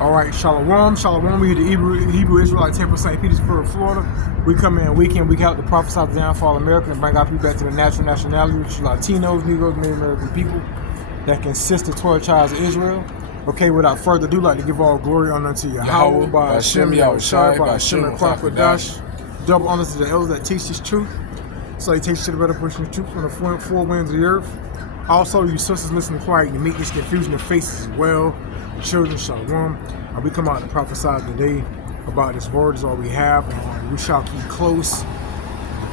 All right, Shalom, Shalom. We the Hebrew Israelite Temple, St. Petersburg, Florida. We come in week in, week out to prophesy the downfall of America and bring our people back to the natural nationality, which is Latinos, Negroes, Native American people that consist of 12 tribes of Israel. Okay, without further ado, I'd like to give all glory unto Yahweh, by Hashem, Yahushai, by Hashem, and Kwakadash. Double honors to the elders that teach this truth. So they teach to the better person of truth from the four winds of the earth. Also, you sisters listen quiet, you meet this confusion of faces as well. Children, Shalom. We come out to prophesy today about this word is all we have. We shall keep close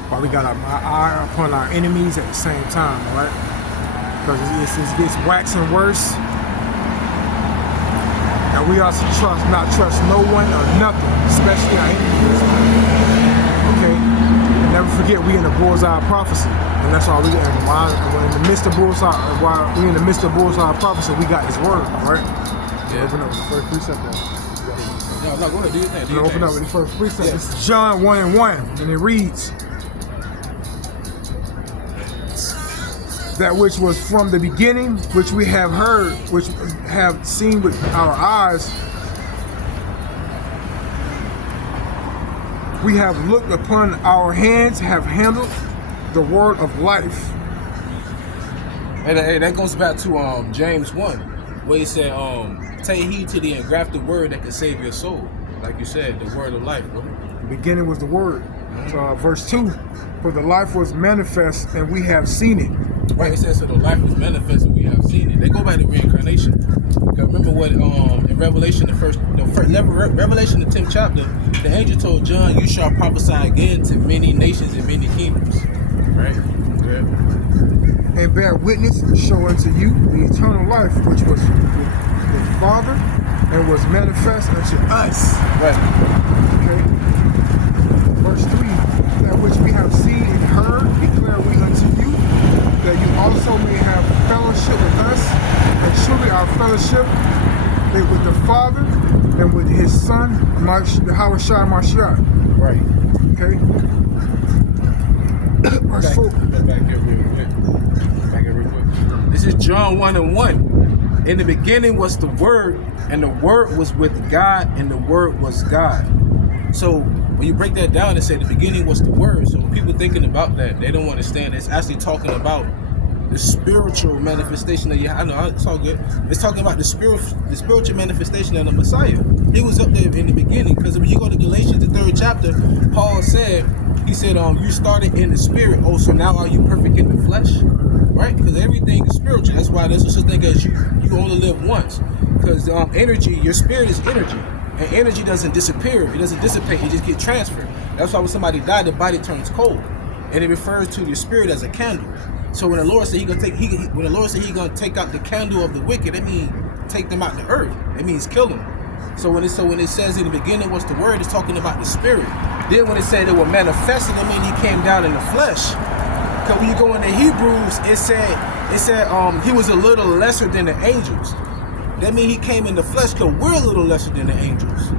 while we got our eye upon our enemies at the same time, right? Because it gets waxing worse. And we also not trust no one or nothing, especially our enemies. Okay? And never forget, we in the bullseye prophecy. And that's all we got. When in the midst of bullseye, while we in the midst of bullseye prophecy, we got this word, right? Yeah. Open up with the first precept there. No, go ahead, do your thing. Open up with the first precept. Yeah. This is John 1:1, and it reads, that which was from the beginning, which we have heard, which have seen with our eyes, we have looked upon, our hands have handled the word of life. Hey, that goes back to James 1, where he said, take heed to the engrafted word that can save your soul. Like you said, the word of life, bro. The beginning was the word. So verse 2, for the life was manifest and we have seen it. Right, it says, so the life was manifest and we have seen it. They go back to reincarnation. Because remember what in Revelation, Revelation, the 10th chapter, the angel told John, you shall prophesy again to many nations and many kingdoms. Right? Okay. And bear witness and show unto you the eternal life which was with the Father and was manifest unto us. Right. Okay. Verse 3, that which we have seen and heard declare we unto you, that you also may have fellowship with us, and truly our fellowship is with the Father and with his Son, Yahushua Mashiach. Right. Okay. Verse 4. Back here real quick. This is John 1:1. In the beginning was the Word, and the Word was with God, and the Word was God. So when you break that down and say the beginning was the Word, so when people thinking about that, they don't understand. It's actually talking about the spiritual manifestation of I know it's all good. It's talking about the spiritual manifestation of the Messiah. He was up there in the beginning, because when you go to Galatians, the 3rd chapter, Paul said, he said, you started in the spirit. Oh, so now are you perfect in the flesh? Right? Because everything is spiritual. That's why there's such a thing as you only live once. Because energy, your spirit is energy. And energy doesn't disappear. It doesn't dissipate. It just gets transferred. That's why when somebody dies, the body turns cold. And it refers to your spirit as a candle. So when the Lord said He's gonna take out the candle of the wicked, it means take them out the earth. It means kill them. So when it says in the beginning was the Word, it's talking about the spirit. Then when it said it was manifested, it means He came down in the flesh. Because when you go into Hebrews, it said He was a little lesser than the angels. That means He came in the flesh, because we're a little lesser than the angels.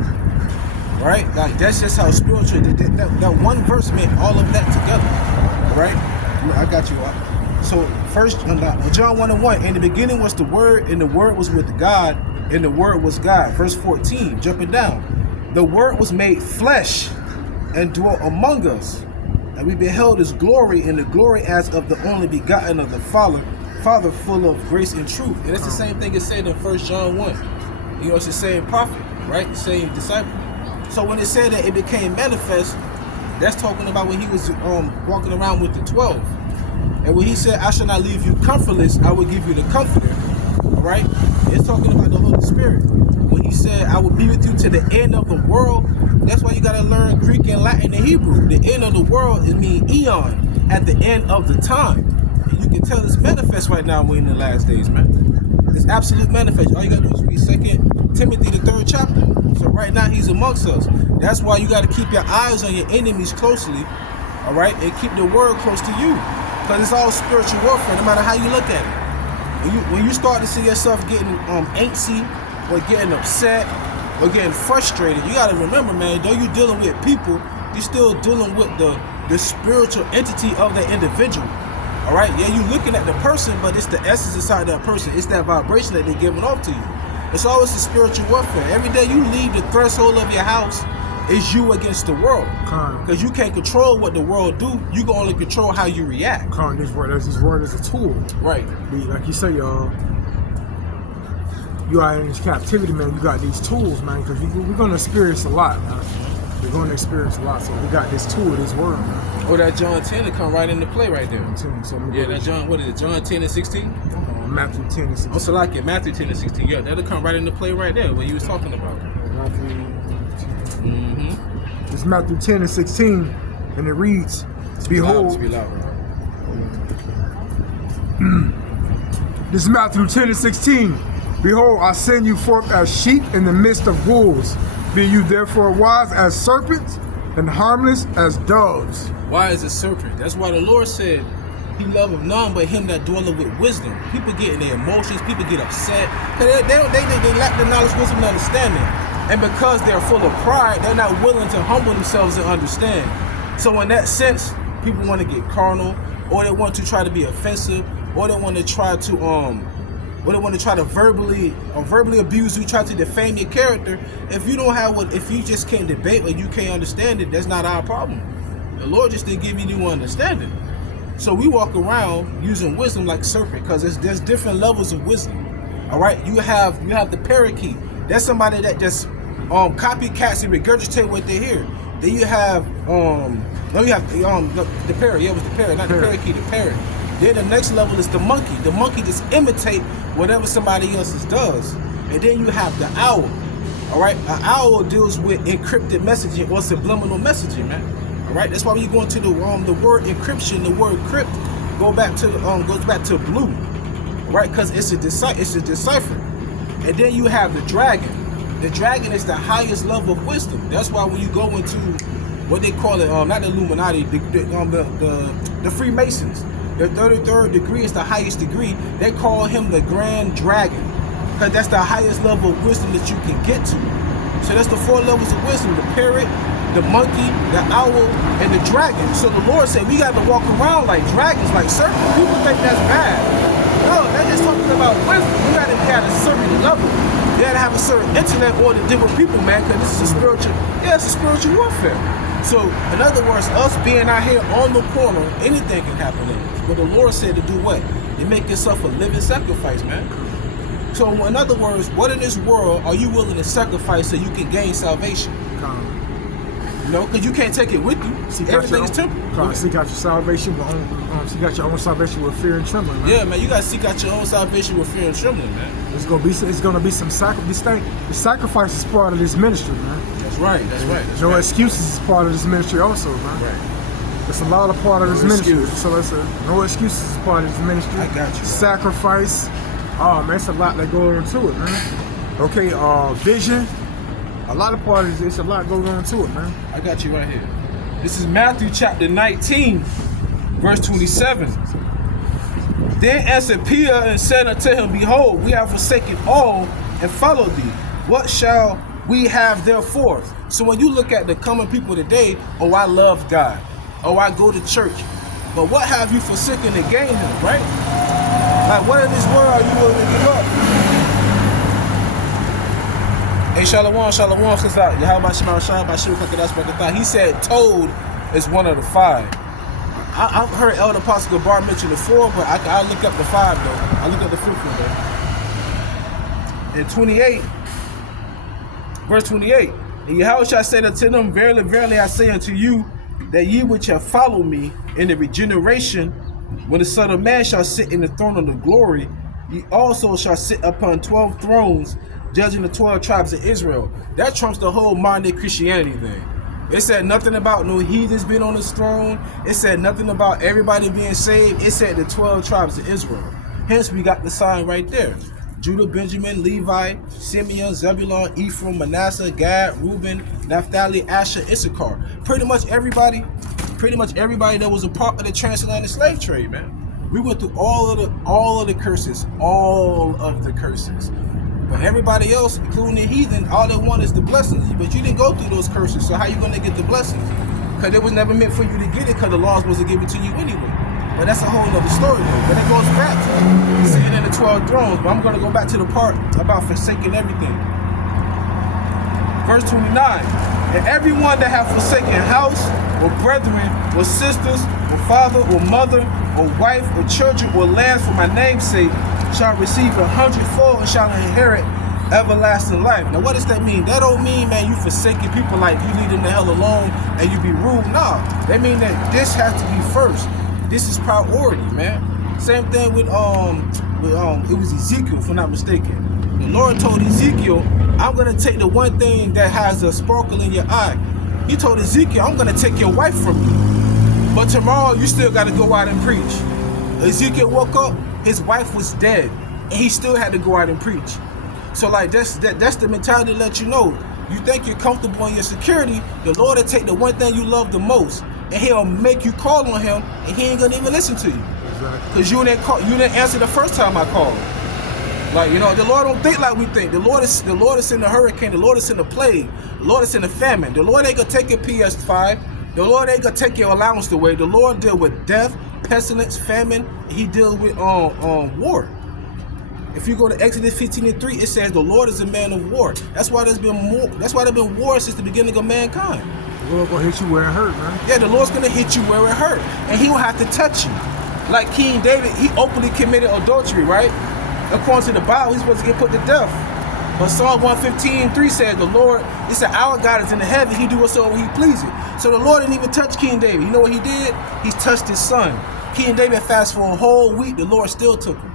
Right? Like, that's just how spiritual. That one verse meant all of that together. Right? I got you. So first, John 1:1, in the beginning was the Word, and the Word was with God, and the Word was God. Verse 14, jumping down. The Word was made flesh and dwelt among us, and we beheld His glory, and the glory as of the only begotten of the Father, full of grace and truth. And it's the same thing it said in 1 John 1. You know, it's the same prophet, right? The same disciple. So when it said that it became manifest, that's talking about when He was walking around with the 12. And when He said, I shall not leave you comfortless, I will give you the Comforter. All right? It's talking about the Holy Spirit. When He said, I will be with you to the end of the world, that's why you got to learn Greek and Latin and Hebrew. The end of the world, it means eon, at the end of the time. And you can tell it's manifest right now. We're in the last days, man. It's absolute manifest. All you got to do is read 2 Timothy, the 3rd chapter. So right now, He's amongst us. That's why you got to keep your eyes on your enemies closely, all right? And keep the word close to you. Because it's all spiritual warfare, no matter how you look at it. When you start to see yourself getting antsy, or getting upset, or getting frustrated, you got to remember, man, though you're dealing with people, you're still dealing with the spiritual entity of that individual. All right, yeah, you're looking at the person, but it's the essence inside that person. It's that vibration that they're giving off to you. It's always a spiritual warfare. Every day you leave the threshold of your house, it's you against the world. Because you can't control what the world do. You can only control how you react. This word is a tool. Right. Like you say, you are in this captivity, man. You got these tools, man, because we're going to experience a lot, man. We're going to experience a lot, so we got this tool, this word, man. Oh, that John 10 to come right into play right there. Yeah, that John, what is it, John 10 and 16? Matthew 10 and 16. Oh, so like it, Matthew 10 and 16. Yeah, that'll come right into play right there, what you was talking about. Matthew 10. It's Matthew 10 and 16, and it reads, Behold, Speak loud, bro. This is Matthew 10 and 16. Behold, I send you forth as sheep in the midst of wolves. Be you therefore wise as serpents and harmless as doves. Wise as serpent. That's why the Lord said, He loveth none but him that dwelleth with wisdom. People get in their emotions. People get upset. They lack the knowledge, wisdom, and understanding. And because they're full of pride, they're not willing to humble themselves and understand. So in that sense, people want to get carnal, or they want to try to be offensive, or they want to try to verbally abuse you, try to defame your character. If you just can't debate or you can't understand it, that's not our problem. The Lord just didn't give you new understanding. So we walk around using wisdom like serpent, because there's different levels of wisdom. All right, you have the parakeet. That's somebody that just copycats and regurgitate what they hear. Then you have the parrot. Yeah, it was the parrot, not the parakeet. The parrot. Then the next level is the monkey. The monkey just imitate whatever somebody else's does. And then you have the owl. All right, an owl deals with encrypted messaging or subliminal messaging, man. All right, that's why when you go into the word encryption, the word crypt goes back to blue, right? Because it's a decipher. And then you have the dragon. The dragon is the highest level of wisdom. That's why when you go into what they call it, not the Illuminati, the Freemasons, the 33rd degree is the highest degree. They call him the Grand Dragon, because that's the highest level of wisdom that you can get to. So that's the 4 levels of wisdom: the parrot, the monkey, the owl, and the dragon. So the Lord said we got to walk around like dragons, like serpents. People think that's bad. No, that's just talking about wisdom. You got to be at a certain level. You got to have a certain intellect or to deal with people, man, because this is it's a spiritual warfare. So, in other words, us being out here on the corner, anything can happen in us. But the Lord said to do what? To make yourself a living sacrifice, man. So, in other words, what in this world are you willing to sacrifice so you can gain salvation? You know, because you can't take it with you. Everything is temporal. Seek out your salvation, seek out your own salvation with fear and trembling, man. Yeah, man, you got to seek out your own salvation with fear and trembling, man. It's gonna be some sacrifice. The sacrifice is part of this ministry, man. That's right. No excuses is part of this ministry also, man. Right. It's a lot of part of this ministry. So no excuses is part of this ministry. I got you. Sacrifice. Oh man, it's a lot that goes into it, man. Okay, vision. A lot of part of it's a lot goes on to it, man. I got you right here. This is Matthew chapter 19, verse 27. Then answered Peter and said unto him, Behold, we have forsaken all and followed thee. What shall we have therefore? So when you look at the common people today, oh, I love God. Oh, I go to church. But what have you forsaken to gain him, right? Like, what in this world are you willing to give up? Hey, Shalom, sister. He said toad is one of the 5. I've heard Elder Apostle Gabar mention the 4, but I'll look up the 5 though. I'll look up the 5th one though. In 28, verse 28, and Yahushua said unto them, Verily, verily, I say unto you, that ye which have followed me in the regeneration, when the Son of Man shall sit in the throne of the glory, ye also shall sit upon 12 thrones, judging the 12 tribes of Israel. That trumps the whole modern Christianity thing. It said nothing about no heathens being on his throne. It said nothing about everybody being saved. It said the 12 tribes of Israel. Hence, we got the sign right there. Judah, Benjamin, Levi, Simeon, Zebulun, Ephraim, Manasseh, Gad, Reuben, Naphtali, Asher, Issachar. Pretty much everybody that was a part of the transatlantic slave trade, man. We went through all of the curses. But everybody else, including the heathen, all they want is the blessings. But you didn't go through those curses, so how you going to get the blessings? Because it was never meant for you to get it, because the laws wasn't given to you anyway. But that's a whole other story though. But it goes back to sitting in the 12 thrones. But I'm going to go back to the part about forsaking everything. Verse 29. And everyone that hath forsaken house, or brethren, or sisters, or father, or mother, or wife, or children, or lands for my name's sake, shall receive 100-fold and shall inherit everlasting life. Now what does that mean? That don't mean, man, you forsaking people like you leave them the hell alone and you be rude. Nah, that mean that this has to be first. This is priority, man. Same thing with it was Ezekiel, if I'm not mistaken. The Lord told Ezekiel, I'm gonna take the one thing that has a sparkle in your eye. He told Ezekiel, I'm gonna take your wife from you, but tomorrow you still gotta go out and preach. Ezekiel woke up, his wife was dead, and he still had to go out and preach. So like that's the mentality to let you know. You think you're comfortable in your security, the Lord will take the one thing you love the most, and he'll make you call on him, and he ain't gonna even listen to you. Exactly. Cause you didn't answer the first time I called. Like, you know, the Lord don't think like we think. The Lord is in the hurricane, the Lord is in the plague, the Lord is in the famine. The Lord ain't gonna take your PS5, the Lord ain't gonna take your allowance away. The Lord deal with death, pestilence, famine, he deals with war. If you go to Exodus 15:3, it says the Lord is a man of war. That's why there's been war since the beginning of mankind. The Lord gonna hit you where it hurt, man. Yeah, the Lord's gonna hit you where it hurt, and he will have to touch you. Like King David, he openly committed adultery, right? According to the Bible, he's supposed to get put to death. But Psalm 115:3 says the Lord, he said, our God is in the heaven, he do whatsoever he pleases. So the Lord didn't even touch King David. You know what he did? He touched his son. King David fasted for a whole week, the Lord still took him.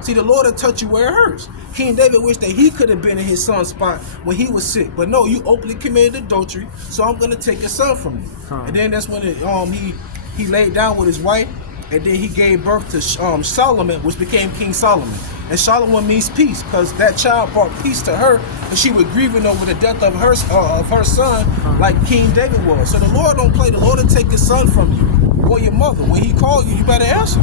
See, the Lord will touch you where it hurts. King David wished that he could have been in his son's spot when he was sick. But no, you openly committed adultery, so I'm going to take your son from you. And then that's when he laid down with his wife, and then he gave birth to Solomon, which became King Solomon. And Solomon means peace, because that child brought peace to her, and she was grieving over the death of her son, like King David was. So the Lord don't play. The Lord will take your son from you or your mother. When he called you, you better answer.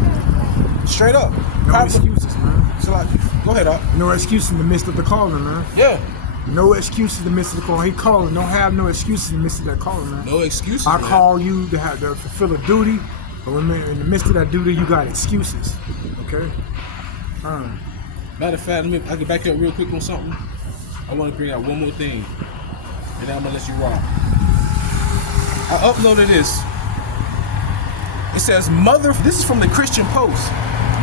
Straight up. No excuses, man. So like, go ahead, Doc. No excuses in the midst of the calling, man. Yeah. No excuses in the midst of the calling. He calling. Don't have no excuses in the midst of that calling, man. No excuses. I man. call you to have to fulfill a duty, but when in the midst of that duty, you got excuses. Okay. Matter of fact, I can back you up real quick on something. I want to bring out one more thing, and then I'm gonna let you rock. I uploaded this. It says, mother, this is from the Christian Post.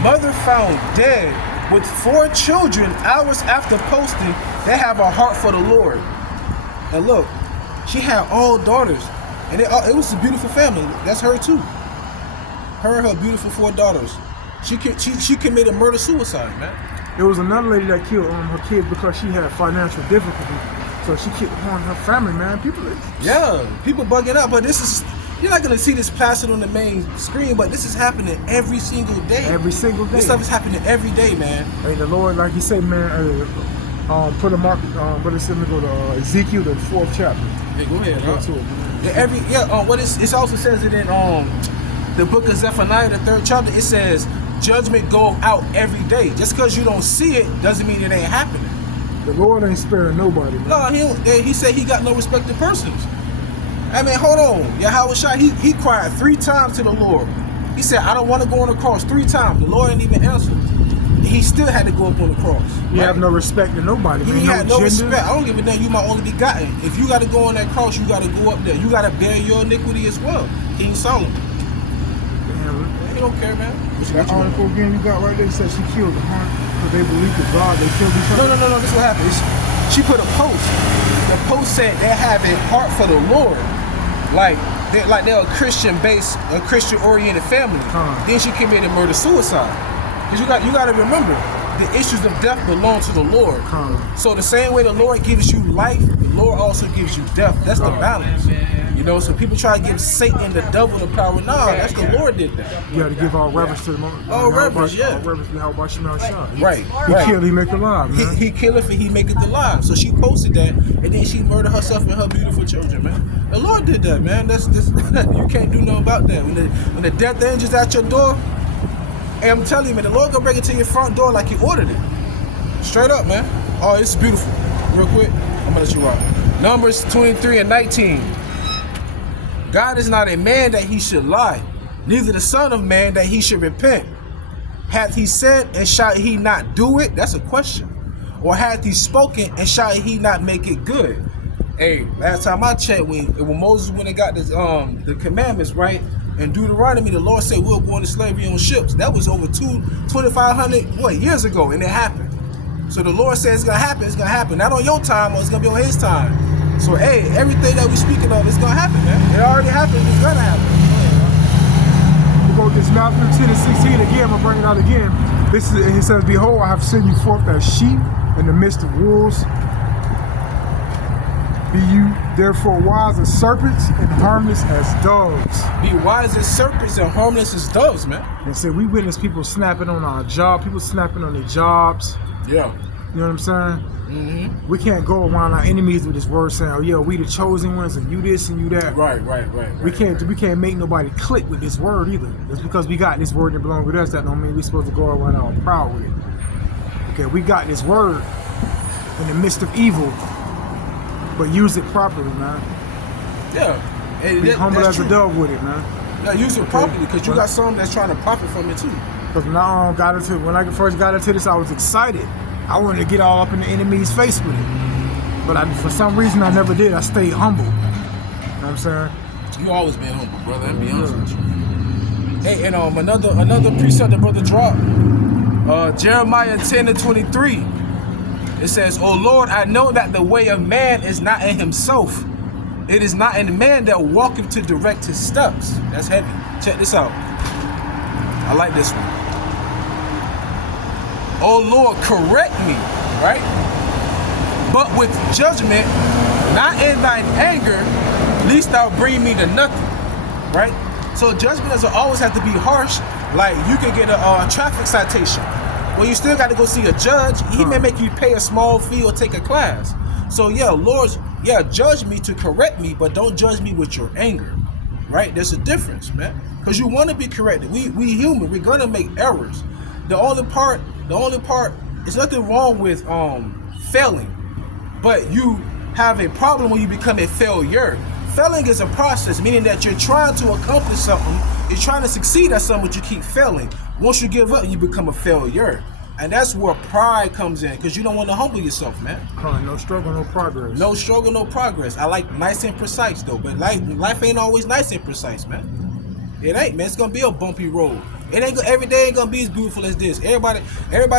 Mother found dead with 4 children hours after posting. They have a heart for the Lord. And look, she had all daughters, and it was a beautiful family. That's her too. Her and her beautiful 4 daughters. She committed murder-suicide, man. There was another lady that killed her kids because she had financial difficulty. So she killed her family, man. People bugging out, but this is, you're not gonna see this plastered on the main screen, but this is happening every single day. Every single day. This stuff is happening every day, man. Hey, the Lord, like he said, man, put a mark, but it's going to go to Ezekiel, the 4th chapter. Yeah, go ahead. Go to it. Yeah, it also says it in the book of Zephaniah, the 3rd chapter. It says, judgment go out every day. Just because you don't see it doesn't mean it ain't happening. The Lord ain't sparing nobody, man. No, he said he got no respect to persons. I mean, hold on. Yahweh Shai, he cried 3 times to the Lord. He said, I don't want to go on the cross 3 times. The Lord didn't even answer. He still had to go up on the cross. You have no respect to nobody, man. He had no gender. respect. I don't give a damn. You my only begotten. If you got to go on that cross, you got to go up there. You got to bear your iniquity as well. King Solomon. He don't care, man. That article again you got right there said she killed them, huh? Because they believe that God, they killed each other. No. This is what happened. She put a post. The post said they have a heart for the Lord. Like they're a Christian-based, a Christian-oriented family. Then she committed murder-suicide. Because you got to remember, the issues of death belong to the Lord. So the same way the Lord gives you life, the Lord also gives you death. That's the balance. You know, so people try to give Satan the devil the power. Nah, that's the Lord did that. You got to give all reverence to the Lord. All reverence, yeah. All reverence to how about Shemel Shah. Right. He killed, he make alive, man. He killeth and he maketh alive. So she posted that, and then she murdered herself and her beautiful children, man. The Lord did that, man. That's you can't do nothing about that. When the death angel's at your door, hey, I'm telling you, man, the Lord gonna bring it to your front door like he ordered it. Straight up, man. Oh, it's beautiful. Real quick, I'm gonna let you rock. Numbers 23 and 19. God is not a man that he should lie. neither the Son of Man that he should repent. Hath he said, and shall he not do it? That's a question. Or hath he spoken, and shall he not make it good? Hey, last time I checked, when Moses went and got the commandments, right? In Deuteronomy, the Lord said we'll go into slavery on ships. That was over 2,500 years ago, and it happened. So the Lord said it's gonna happen. It's gonna happen. Not on your time, or it's gonna be on His time. So hey, everything that we speaking of is gonna happen, man. It already happened. It's gonna happen. We'll go to this Matthew 10 and 16 again. I'm gonna bring it out again. This is, it says, "Behold, I have sent you forth as sheep in the midst of wolves. Be you therefore wise as serpents and harmless as doves." Be wise as serpents and harmless as doves, man. And so we witness people snapping on our job, people snapping on their jobs. Yeah. You know what I'm saying? Mm-hmm. We can't go around our enemies with this word saying, "Oh yeah, we the chosen ones, and you this and you that." Right. We can't make nobody click with this word either. Just because we got this word that belongs with us, that don't mean we're supposed to go around all proud with it. Okay, we got this word in the midst of evil, but use it properly, man. Yeah. Be humble as a dove with it, man. Yeah, use it properly, because you got some that's trying to profit from it too. Because when I first got into this, I was excited. I wanted to get all up in the enemy's face with it. But for some reason, I never did. I stayed humble. You know what I'm saying? You always been humble, brother. I'll be honest with you. Hey, and another precept that brother dropped. Jeremiah 10 and 23. It says, "O Lord, I know that the way of man is not in himself. It is not in man that walketh to direct his steps." That's heavy. Check this out. I like this one. "O Lord, correct me," right? "But with judgment, not in thine anger, lest thou bring me to nothing." Right? So judgment doesn't always have to be harsh. Like you can get a traffic citation. Well, you still got to go see a judge. He may make you pay a small fee or take a class. So yeah, Lord, judge me to correct me, but don't judge me with your anger. Right? There's a difference, man. Because you want to be corrected. We human. We're gonna make errors. The only part, there's nothing wrong with failing, but you have a problem when you become a failure. Failing is a process, meaning that you're trying to accomplish something, you're trying to succeed at something, but you keep failing. Once you give up, you become a failure. And that's where pride comes in, because you don't want to humble yourself, man. No struggle, no progress. No struggle, no progress. I like nice and precise, though, but life ain't always nice and precise, man. It ain't, man. It's going to be a bumpy road. Every day ain't gonna be as beautiful as this. Everybody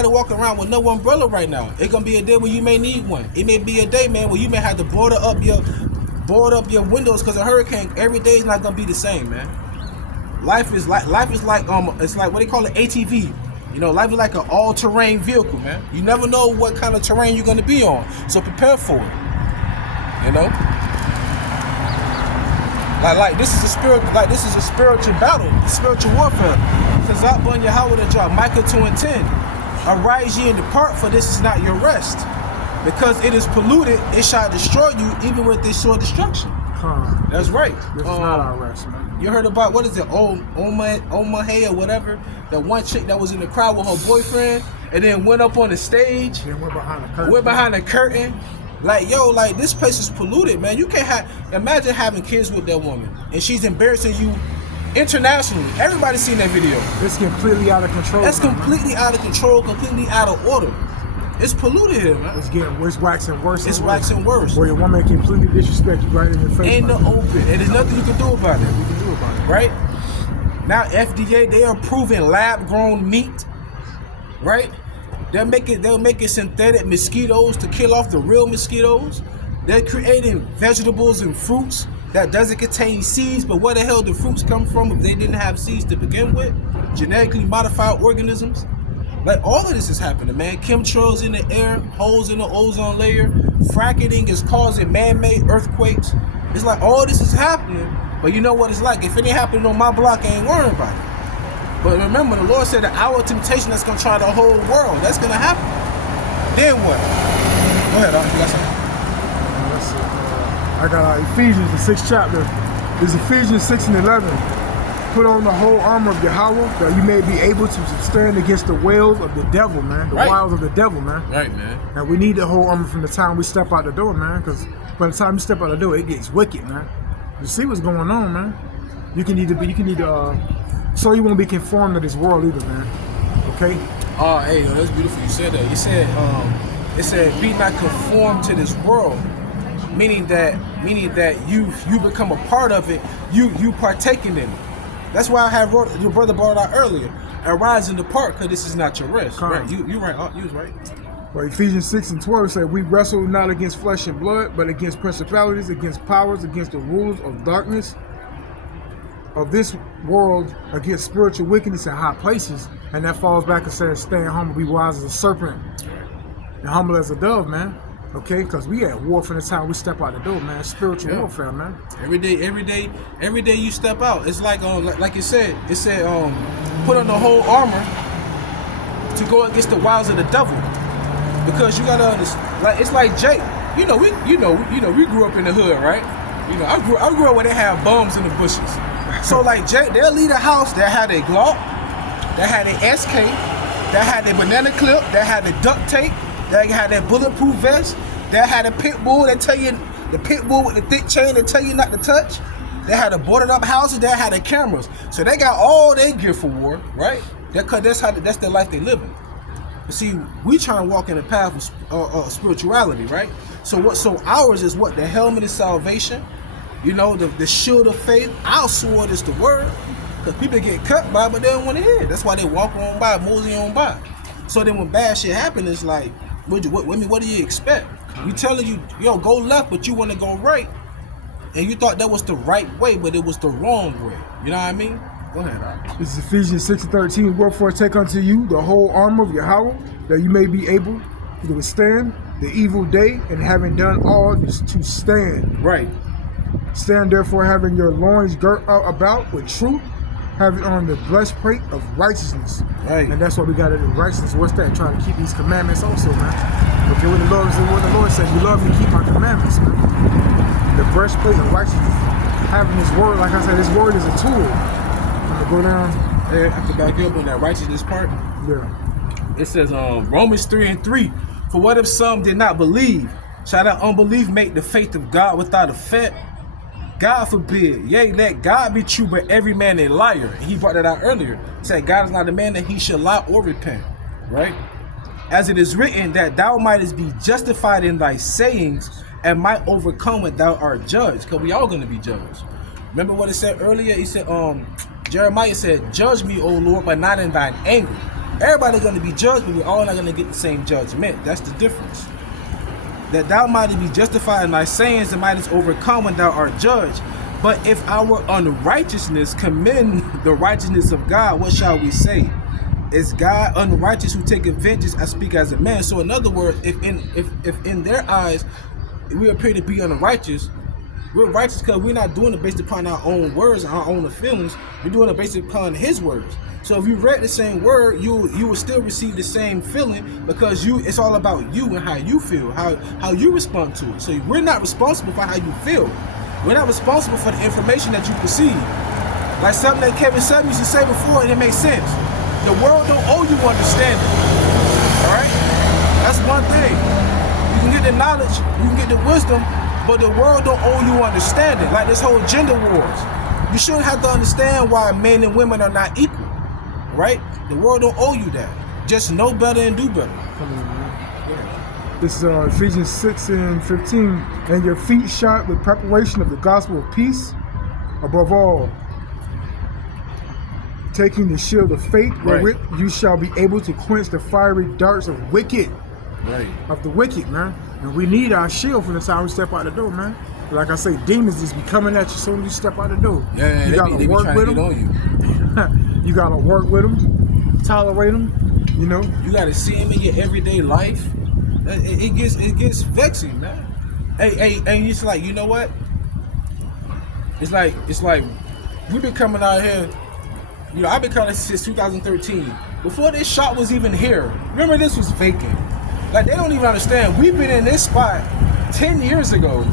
walking around with no umbrella right now. It's gonna be a day where you may need one. It may be a day, man, where you may have to board up your windows because of hurricane. Every day is not gonna be the same, man. Life is like it's like what they call an ATV. You know, life is like an all-terrain vehicle, man. You never know what kind of terrain you're gonna be on, so prepare for it. You know. Like this is a spiritual battle, spiritual warfare. Kazakban Yahweh the job, Micah 2 and 10. "Arise ye and depart, for this is not your rest. Because it is polluted, it shall destroy you, even with this sore destruction." That's right. This is not our rest, man. You heard about, what is it, Omahe or whatever? That one chick that was in the crowd with her boyfriend and then went up on the stage. Yeah, we're behind the curtain. Like, yo, like, this place is polluted, man. You can't imagine having kids with that woman and she's embarrassing you internationally. Everybody's seen that video. It's completely out of control. That's completely out of control, completely out of order. It's polluted here, man. It's waxing worse. It's waxing worse. Where your woman completely disrespect you right in your face. In the open. And there's nothing you can do about it. We can do about it. Right? Now FDA, they are approving lab-grown meat. Right? They'll make it synthetic mosquitoes to kill off the real mosquitoes. They're creating vegetables and fruits that doesn't contain seeds, but where the hell do fruits come from if they didn't have seeds to begin with? Genetically modified organisms. Like, all of this is happening, man. Chemtrails in the air, holes in the ozone layer, fracking is causing man-made earthquakes. It's like all this is happening, but you know what it's like. If it ain't happening on my block, I ain't worrying about it. But remember, the Lord said that our temptation that's going to try the whole world. That's going to happen. Then what? Go ahead, you got something? Let's see. I got Ephesians, the 6th chapter. This is Ephesians 6 and 11. "Put on the whole armor of Yahweh, that you may be able to stand against the wiles of the devil," man. The wiles of the devil, man. Right, man. And we need the whole armor from the time we step out the door, man. Because by the time you step out the door, it gets wicked, man. You see what's going on, man. You can either so you won't be conformed to this world either, man. Okay? Oh, hey, that's beautiful. You said that. It said, be not conformed to this world, meaning that you become a part of it. You partaking in it. That's why I had your brother brought it out earlier. Arise and depart, because this is not your rest. Right? You right. You was right. Well, Ephesians 6:12 said, we wrestle not against flesh and blood, but against principalities, against powers, against the rulers of darkness of this world, against spiritual wickedness in high places. And that falls back and says, stay humble, be wise as a serpent, and humble as a dove, man. Okay, because we at war from the time we step out the door, man. Spiritual warfare, man. Every day you step out. It's like like it said, put on the whole armor to go against the wiles of the devil. Because you gotta understand, like it's like Jake. We grew up in the hood, right? I grew up where they had bums in the bushes. So like Jake, they'll leave the house that had a Glock, that had a SK, that had a banana clip, that had a duct tape, that had that bulletproof vest, that had a pit bull that tell you, the pit bull with the thick chain that tell you not to touch. They had a boarded up houses, that had the cameras. So they got all their gear for war, right? That's the life they live in. But see, we trying to walk in the path of spirituality, right? So ours is what? The helmet is salvation, the shield of faith. Our sword is the word. Because people get cut by, but they don't want to hear it. That's why they walk on by, mosey on by. So then when bad shit happens, it's like, what do you expect? We telling you, go left, but you want to go right. And you thought that was the right way, but it was the wrong way. You know what I mean? Go ahead, Al. This is Ephesians 6:13. Wherefore take unto you the whole armor of Yahweh, that you may be able to withstand the evil day, and having done all to stand. Right. Stand therefore, having your loins girt about with truth, having on the breastplate of righteousness. Right. And that's what we got to do. Righteousness. What's that? Trying to keep these commandments also, man. Okay, what the Lord said, you love me, keep my commandments, man. The breastplate of righteousness. Having this word, like I said, this word is a tool. I'm gonna go down. I have to back you up on that righteousness part. Yeah. It says Romans 3:3. For what if some did not believe? Shall that unbelief make the faith of God without effect? God forbid. Yea, let God be true, but every man a liar. And he brought that out earlier. He said, God is not a man that he should lie or repent. Right? As it is written, that thou mightest be justified in thy sayings, and might overcome when thou art judged. Because we all going to be judged. Remember what it said earlier? He said, Jeremiah said, judge me, O Lord, but not in thine anger. Everybody's going to be judged, but we're all not going to get the same judgment. That's the difference. That thou mightest be justified in thy sayings, and mightest overcome when thou art judged. But if our unrighteousness commend the righteousness of God, what shall we say? Is God unrighteous who taketh vengeance? I speak as a man. So in other words, if in their eyes we appear to be unrighteous, we're righteous because we're not doing it based upon our own words and our own feelings. We're doing it based upon his words. So if you read the same word, you will still receive the same feeling, because it's all about you and how you feel, how you respond to it. So we're not responsible for how you feel. We're not responsible for the information that you perceive. Like something that Kevin Sutton used to say before, and it makes sense. The world don't owe you understanding. All right? That's one thing. You can get the knowledge, you can get the wisdom, but the world don't owe you understanding. Like this whole gender wars. You shouldn't have to understand why men and women are not equal. Right? The world don't owe you that. Just know better and do better. Come on, man. Yeah. This is Ephesians 6:15. And your feet shod with preparation of the gospel of peace. Above all, taking the shield of faith, wherewith you shall be able to quench the fiery darts of wicked. Right. Of the wicked, man. And we need our shield from the time we step out the door, man. Like I say, demons just be coming at you as soon as you step out the door. Yeah, you gotta work with them. You gotta work with them, tolerate them. You gotta see them in your everyday life. It gets vexing, man. Hey, and it's like, you know what? It's like we've been coming out here. I've been coming since 2013. Before this shop was even here. Remember, this was vacant. Like, they don't even understand. We've been in this spot 10 years ago.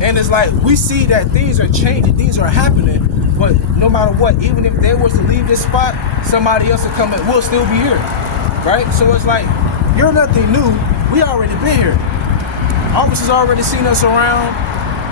And it's like, we see that things are changing, things are happening, but no matter what, even if they was to leave this spot, somebody else will come and we'll still be here, right? So it's like, you're nothing new, we already been here. Officers already seen us around,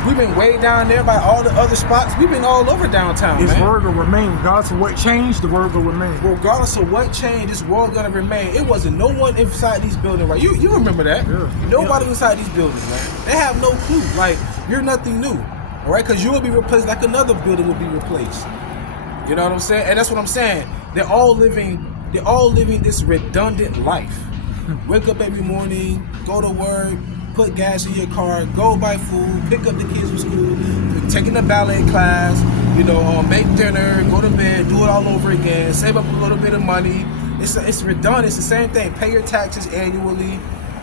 We've been way down there by all the other spots. We've been all over downtown, This man. word will remain. Regardless of what changed, the word will remain. Regardless of what changed, this world gonna remain. It wasn't no one inside these buildings, right? You remember that? Yeah. Nobody inside these buildings, man. They have no clue. Like, you're nothing new, all right? Because you will be replaced like another building will be replaced. You know what I'm saying? And that's what I'm saying. They're all living this redundant life. Wake up every morning, go to work, put gas in your car, go buy food, pick up the kids from school, taking the ballet class, make dinner, go to bed, do it all over again, save up a little bit of money. It's redundant. It's the same thing. Pay your taxes annually,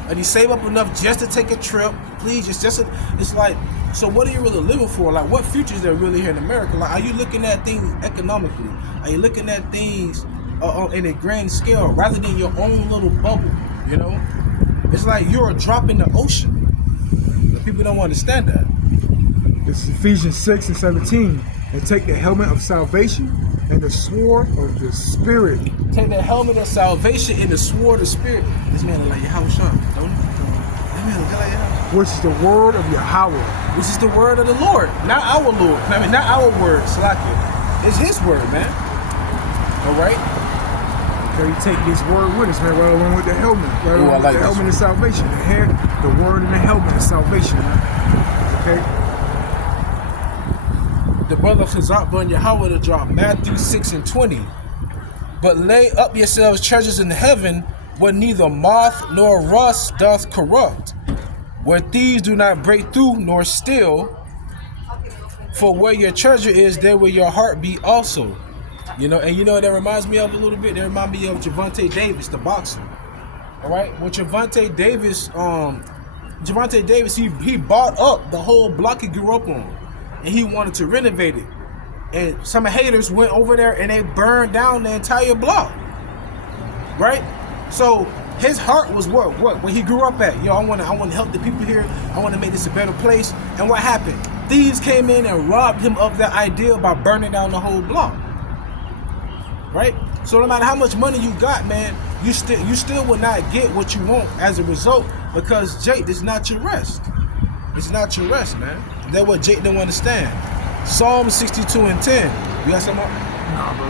and you save up enough just to take a trip. Please, it's like, so what are you really living for? Like, what future is there really here in America? Like, are you looking at things economically? Are you looking at things in a grand scale rather than your own little bubble? It's like you're a drop in the ocean. But people don't understand that. This is Ephesians 6 and 17. And take the helmet of salvation and the sword of the Spirit. Take the helmet of salvation and the sword of Spirit. This man look like Yahweh Shah, don't he? This man look like Yahweh. Which is the word of Yahweh. Which is the word of the Lord, not our Lord. I mean, not our word, Salakia. It's his word, man. All right? Okay, you take this word with us, man, right along with the helmet. Right along with the helmet of salvation. The head, the word, and the helmet of salvation, man. Okay? The brother Chazak Bun Yahweh to drop Matthew 6 and 20. But lay up yourselves treasures in heaven, where neither moth nor rust doth corrupt, where thieves do not break through nor steal. For where your treasure is, there will your heart be also. That reminds me of a little bit. That reminds me of Gervonta Davis, the boxer. All right, when Gervonta Davis, he bought up the whole block he grew up on, and he wanted to renovate it. And some haters went over there and they burned down the entire block. Right? So his heart was what? Where he grew up at. I want to help the people here. I want to make this a better place. And what happened? Thieves came in and robbed him of that idea by burning down the whole block. Right? So no matter how much money you got, man, you still will not get what you want as a result, because Jake, this is not your rest. It's not your rest, man. That's what Jake don't understand. Psalm 62 and 10. You got something? Nah, bro.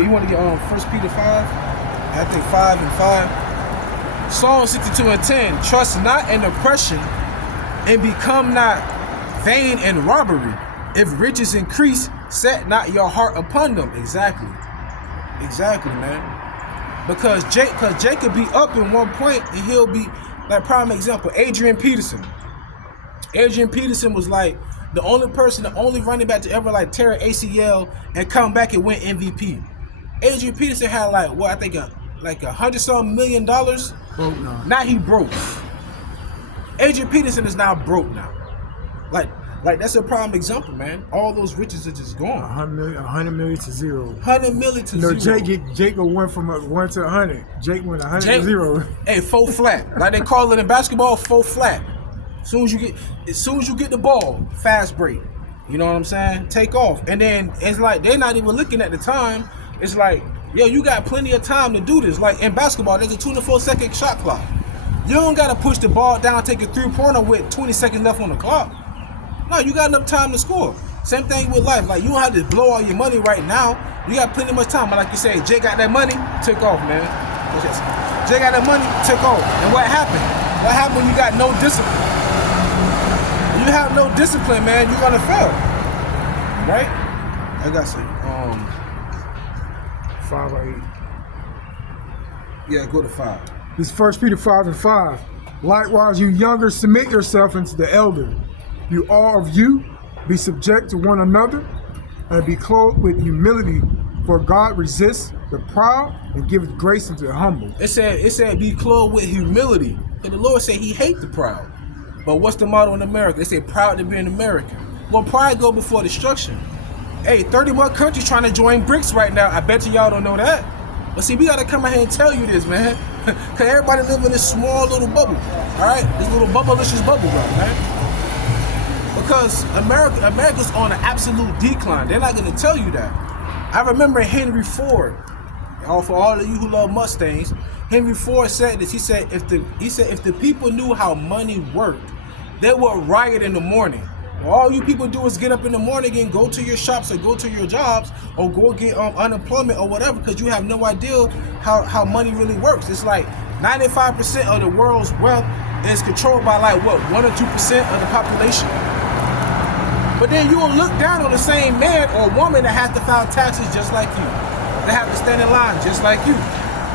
You want to get 1 Peter 5? I think 5 and 5. Psalm 62 and 10. Trust not in oppression, and become not vain in robbery. If riches increase, set not your heart upon them. Exactly, man. Because Jake could be up in one point, and he'll be like, prime example, Adrian Peterson. Adrian Peterson was like the only running back to ever like tear an ACL and come back and win MVP. Adrian Peterson had like what I think like $100-something million. Broke now. Now he broke. Adrian Peterson is now broke now. Like that's a prime example, man. All those riches are just gone. 100 million to zero. 100 million to zero. Jake went from 1 to 100. Jake went 100 to 0. Hey, 4 flat. Like they call it in basketball, 4 flat. As soon as you get the ball, fast break. You know what I'm saying? Take off. And then it's like they're not even looking at the time. It's like, yo, you got plenty of time to do this. Like in basketball, there's a 2 to 4 second shot clock. You don't gotta push the ball down, take a 3-pointer with 20 seconds left on the clock. No, you got enough time to score. Same thing with life. Like you don't have to blow all your money right now. You got plenty much time. But like you say, Jay got that money, took off, man. Jay got that money, took off. And what happened? What happened when you got no discipline? When you have no discipline, man, you're gonna fail. Right? I got some 5 or 8. Yeah, go to 5. This is 1 Peter 5 and 5. Likewise, you younger, submit yourself unto the elder. You all of you, be subject to one another, and be clothed with humility, for God resists the proud and giveth grace unto the humble. It said be clothed with humility. And the Lord said he hates the proud. But what's the motto in America? They say proud to be an American. Well, pride go before destruction. Hey, 31 countries trying to join BRICS right now. I bet y'all don't know that. But see, we got to come out here and tell you this, man. Because everybody live in this small little bubble. All right? This little bubblicious bubble, man. Because America's on an absolute decline. They're not going to tell you that. I remember Henry Ford. For all of you who love Mustangs, Henry Ford said this. He said if the people knew how money worked, they would riot in the morning. All you people do is get up in the morning and go to your shops or go to your jobs or go get unemployment or whatever, because you have no idea how money really works. It's like 95% of the world's wealth is controlled by like what, 1 or 2% of the population. But then you will look down on the same man or woman that has to file taxes just like you. They have to stand in line just like you.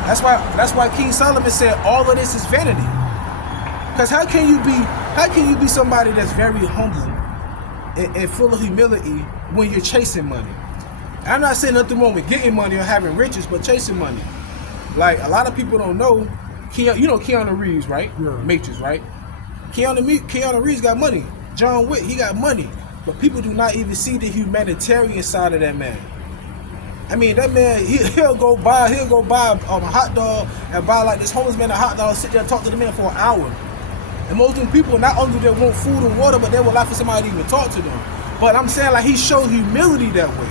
That's why King Solomon said all of this is vanity. Because how can you be somebody that's very humble and full of humility when you're chasing money? I'm not saying nothing wrong with getting money or having riches, but chasing money. Like, a lot of people don't know, you know Keanu Reeves, right? Yeah. Matrix, right? Keanu Reeves got money. John Wick, he got money. But people do not even see the humanitarian side of that man. I mean, that man, he'll go buy a hot dog and buy like this homeless man a hot dog, sit there and talk to the man for an hour. And most of them people, not only do they want food and water, but they would like for somebody to even talk to them. But I'm saying, like, he showed humility that way.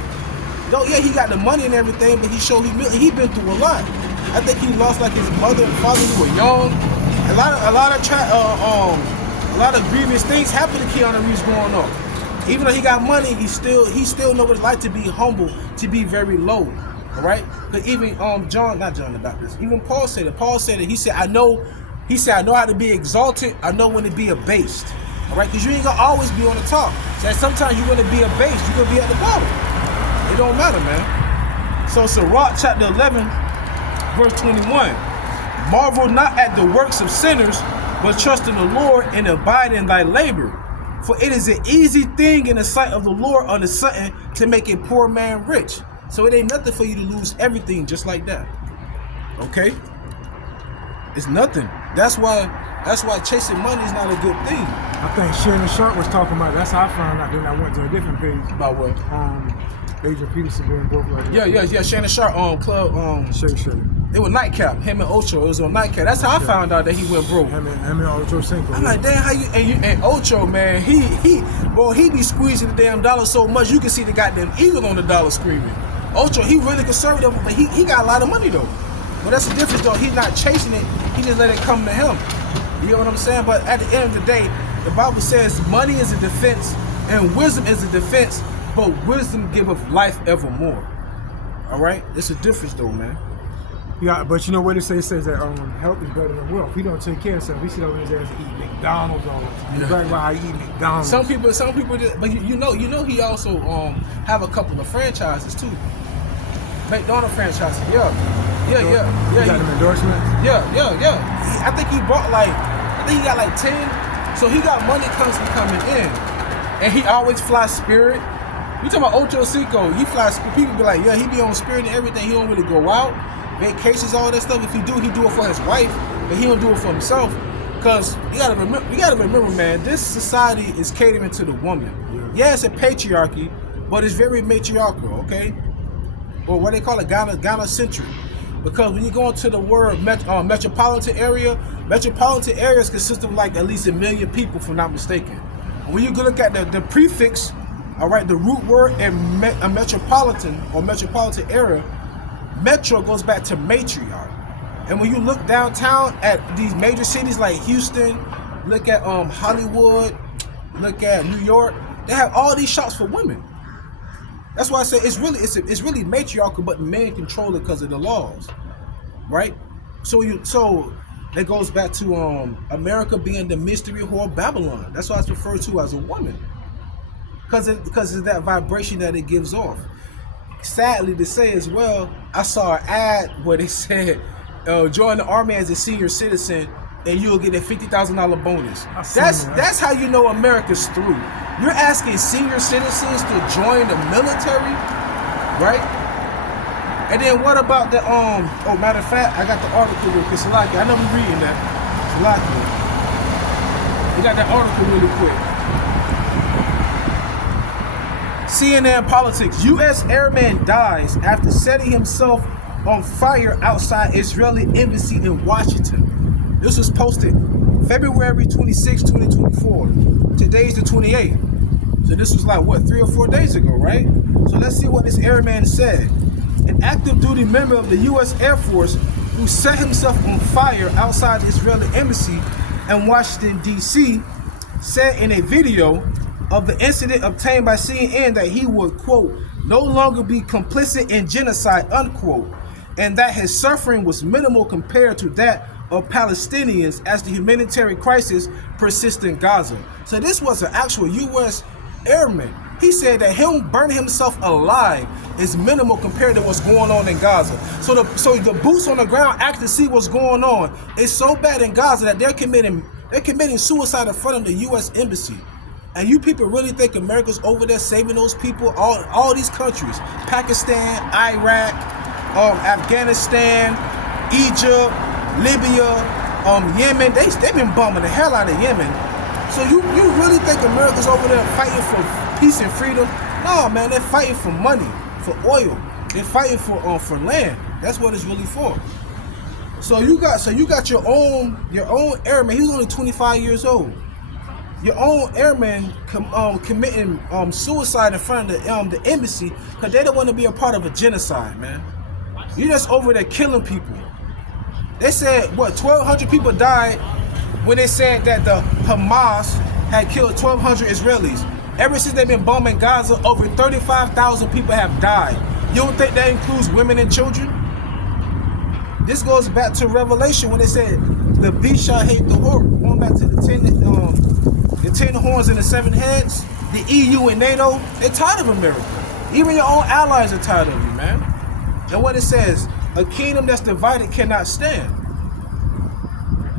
Though, yeah, he got the money and everything, but he showed humility. He been through a lot. I think he lost like his mother and father who were young. A lot of grievous things happened to Keanu Reeves growing up. Even though he got money, he still know what it's like to be humble, to be very low. All right? But even John the Baptist, even Paul said it. Paul said it. He said, I know how to be exalted. I know when to be abased. All right? Because you ain't gonna always be on the top. So sometimes you're gonna be abased. You're gonna be at the bottom. It don't matter, man. So Sirach chapter 11, verse 21. Marvel not at the works of sinners, but trust in the Lord and abide in thy labor. For it is an easy thing in the sight of the Lord under something to make a poor man rich. So it ain't nothing for you to lose everything just like that. Okay? It's nothing. That's why chasing money is not a good thing. I think Shannon Sharp was talking about. That's how I found out. Then I went to a different page. About what? Adrian Peterson being broke like that. Yeah. Shannon Sharp club. Shake. It was Nightcap. Him and Ocho. It was on Nightcap. That's how I found out that he went broke. Him and Ocho Cinco. I'm like, damn, how you and Ocho, man, he be squeezing the damn dollar so much you can see the goddamn eagle on the dollar screaming. Ocho, he really conservative, but he got a lot of money though. But that's the difference though. He's not chasing it. He just let it come to him. You know what I'm saying? But at the end of the day, the Bible says money is a defense and wisdom is a defense, but wisdom giveth life evermore. All right? It's a difference though, man. Yeah, but you know what it says? It says that health is better than wealth. He don't take care of himself. He sit over his ass and eat McDonald's all the time. He's right about how he eat McDonald's. Some people just, but you know he also have a couple of franchises too. McDonald's franchises, yeah. You got them endorsements? Yeah. I think he got like 10. So he got money constantly coming in. And he always flies Spirit. You talking about Ocho Cinco, he flies Spirit. People be like, yeah, he be on Spirit and everything. He don't really go out. Vacations, all that stuff. If he do it for his wife, but he don't do it for himself. Because you gotta remember, man, this society is catering to the woman. Yeah, it's a patriarchy, but it's very matriarchal, okay? Or what they call it, Ghana-centric. Because when you go into the word metropolitan areas consist of like at least 1 million people, if I'm not mistaken. And when you look at the prefix, all right, the root word in a metropolitan area, metro goes back to matriarch. And when you look downtown at these major cities like Houston, look at Hollywood, look at New York, they have all these shops for women. That's why I say it's really matriarchal, but men control it because of the laws, right? So that goes back to America being the mystery whore Babylon. That's why it's referred to as a woman, because of that vibration that it gives off. Sadly to say as well, I saw an ad where they said, join the army as a senior citizen and you'll get a $50,000 bonus. That's how you know America's through. You're asking senior citizens to join the military, right? And then what about the matter of fact, I got the article real quick. Salaki, I know I'm reading that. Salaki. We got that article really quick. CNN politics. U.S. airman dies after setting himself on fire outside Israeli embassy in Washington. This was posted February 26, 2024. Today's the 28th. So this was like, what, 3 or 4 days ago, right? So let's see what this airman said. An active duty member of the U.S. Air Force who set himself on fire outside the Israeli embassy in Washington, D.C., said in a video of the incident obtained by CNN that he would, quote, no longer be complicit in genocide, unquote, and that his suffering was minimal compared to that of Palestinians as the humanitarian crisis persists in Gaza. So this was an actual U.S. airman. He said that him burning himself alive is minimal compared to what's going on in Gaza. So the boots on the ground actually see what's going on. It's so bad in Gaza that they're committing suicide in front of the U.S. embassy. And you people really think America's over there saving those people? All these countries, Pakistan, Iraq, Afghanistan, Egypt, Libya, Yemen, they've been bombing the hell out of Yemen. So you really think America's over there fighting for peace and freedom? No, man, they're fighting for money, for oil. They're fighting for land. That's what it's really for. So you got your own airman. He was only 25 years old. Your own airman committing suicide in front of the embassy because they don't want to be a part of a genocide, man. You're just over there killing people. They said, 1,200 people died when they said that the Hamas had killed 1,200 Israelis. Ever since they've been bombing Gaza, over 35,000 people have died. You don't think that includes women and children? This goes back to Revelation when they said the beast shall hate the whore. Going back to the 10 horns and the 7 heads, the EU and NATO, they're tired of America. Even your own allies are tired of you, man. And what it says, a kingdom that's divided cannot stand.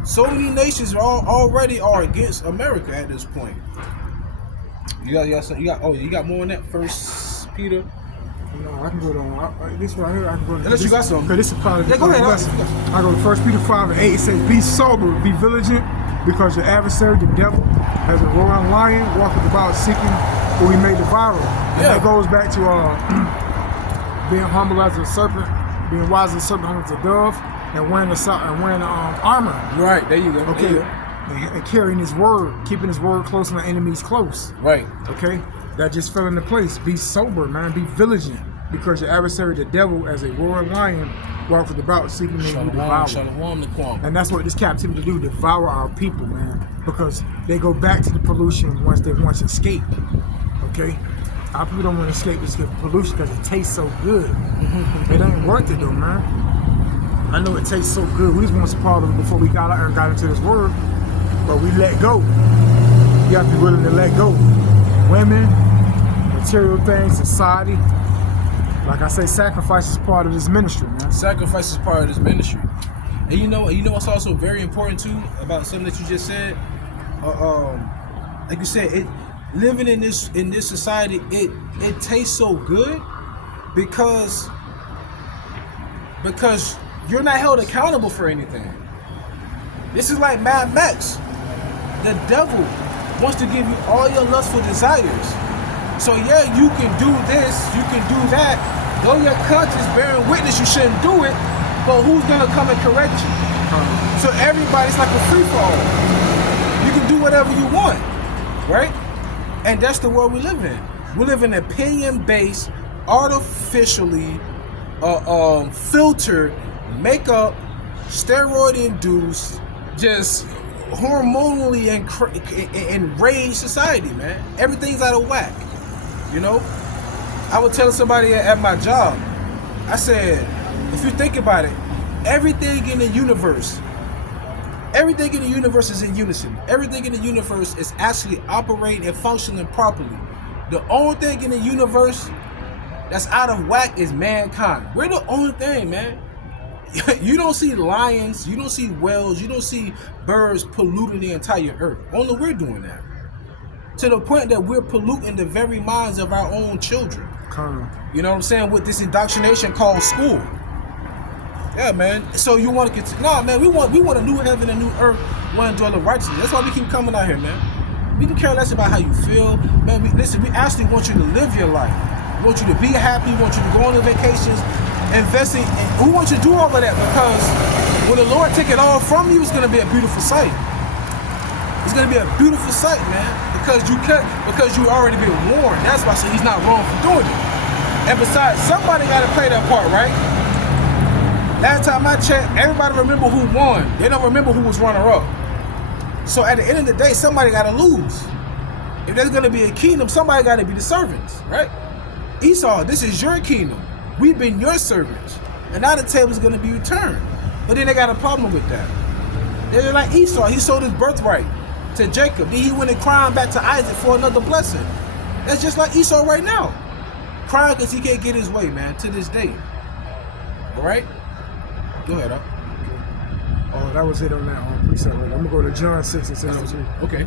So many nations already are against America at this point. You got more on that? First Peter. No, I can go to this right here. I can go to unless you got some. Okay, this is probably go ahead. I go to 1 Peter 5:8. It says, "Be sober, be vigilant, because your adversary, the devil, as a roaring lion, walketh about seeking who he may devour." And that goes back to being humble as a serpent, being wise as a serpent, humble as a dove, and wearing armor. Right, there you go. Okay. There you go. And carrying his word, keeping his word close and the enemies close. Right. Okay? That just fell into place. Be sober, man. Be vigilant. Because your adversary, the devil, as a roaring lion, walketh about seeking who he devour. And that's what this captivity do, devour our people, man. Because they go back to the pollution once they escape. Okay? Our people don't want to escape this pollution because it tastes so good. It ain't worth it though, man. I know it tastes so good. We was once a part of it before we got out and got into this word. But we let go. You have to be willing to let go. Women, material things, society. Like I say, sacrifice is part of this ministry, man. Sacrifice is part of this ministry. And you know what's also very important too about something that you just said? Like you said, living in this society, it tastes so good because you're not held accountable for anything. This is like Mad Max. The devil wants to give you all your lustful desires. So yeah, you can do this, you can do that. Though your conscience bearing witness you shouldn't do it, but who's gonna come and correct you? So everybody's like a free-for-all. You can do whatever you want, right? And that's the world we live in. We live in an opinion-based, artificially filtered, makeup, steroid-induced, just hormonally enraged society, man. Everything's out of whack. You know, I was telling somebody at my job, I said, if you think about it, everything in the universe is in unison. Everything in the universe is actually operating and functioning properly. The only thing in the universe that's out of whack is mankind. We're the only thing, man. You don't see lions, you don't see whales, you don't see birds polluting the entire earth. Only we're doing that. To the point that we're polluting the very minds of our own children. You know what I'm saying? With this indoctrination called school. Yeah, man. So you want to continue? No, man. We want a new heaven and new earth. We want to dwell in righteousness. That's why we keep coming out here, man. We can care less about how you feel, man. We actually want you to live your life. We want you to be happy. We want you to go on the vacations, investing. We want you to do all of that because when the Lord take it all from you, it's going to be a beautiful sight. It's going to be a beautiful sight, man. Because you already been warned. That's why I say he's not wrong for doing it. And besides, somebody got to play that part, right? Last time I checked, everybody remember who won. They don't remember who was runner-up. So at the end of the day, somebody got to lose. if there's gonna be a kingdom, somebody gotta be the servants, right? Esau, this is your kingdom. We've been your servants. And now the table's gonna be returned. But then they got a problem with that. They're like Esau, he sold his birthright to Jacob. Then he went and crying back to Isaac for another blessing. That's just like Esau right now. Crying because he can't get his way, man, to this day. All right? Go ahead, Oh, that was it on that precept. I'm going to go to John 6 and 63. Okay.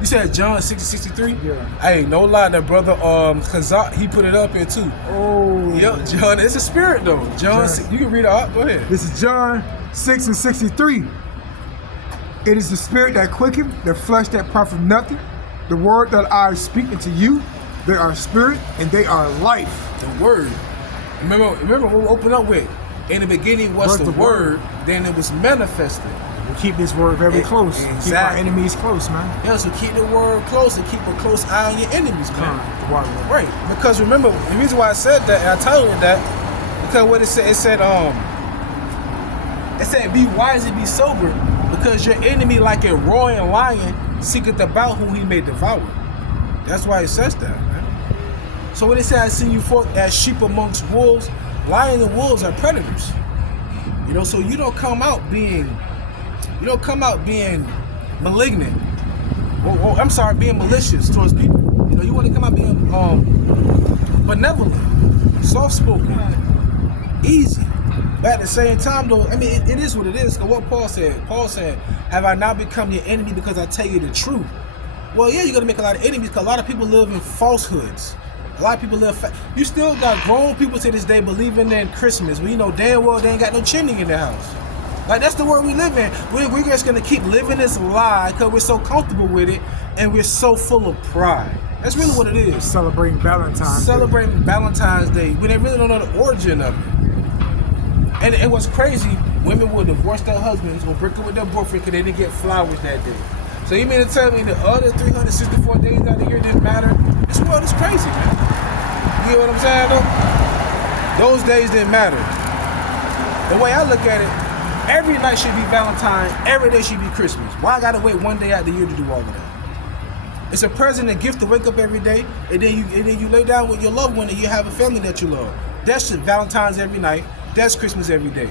You said John 6 and 63? Yeah. Hey, no lie, that brother Chazak, he put it up here too. Oh. Yep, John, it's a spirit though. John 6, you can read it up. Go ahead. This is John 6 and 63. It is the spirit that quickened, the flesh that profit nothing. The word that I speak unto you, they are spirit and they are life. The word. Remember what we opened up with? In the beginning was the word, then it was manifested. We keep this word very close. Exactly. Keep our enemies close, man. Yeah, so keep the word close and keep a close eye on your enemies, man. Right. Because remember, the reason why I said that, and I titled it that, because what it said, be wise and be sober, because your enemy, like a roaring lion, seeketh about whom he may devour. That's why it says that, man. So when it says, I see you forth as sheep amongst wolves, lions and wolves are predators. You know, so you don't come out being malignant. I'm sorry, being malicious towards people. You know, you want to come out being benevolent, soft-spoken, easy. But at the same time, though, I mean, it is what it is. What Paul said, have I now become your enemy because I tell you the truth? Well, yeah, you're going to make a lot of enemies because a lot of people live in falsehoods. A lot of people live. You still got grown people to this day believing in Christmas when you know damn well they ain't got no chimney in their house. Like, that's the world we live in. We're just going to keep living this lie because we're so comfortable with it and we're so full of pride. That's really what it is. Celebrating Valentine's Day when they really don't know the origin of it. And it was crazy. Women would divorce their husbands or break up with their boyfriend because they didn't get flowers that day. So you mean to tell me the other 364 days out of the year didn't matter? This world is crazy, man. You get what I'm saying, though? Those days didn't matter. The way I look at it, every night should be Valentine's, every day should be Christmas. Why I gotta wait one day out of the year to do all of that? It's a present and gift to wake up every day, and then you lay down with your loved one and you have a family that you love. That's just Valentine's every night. That's Christmas every day.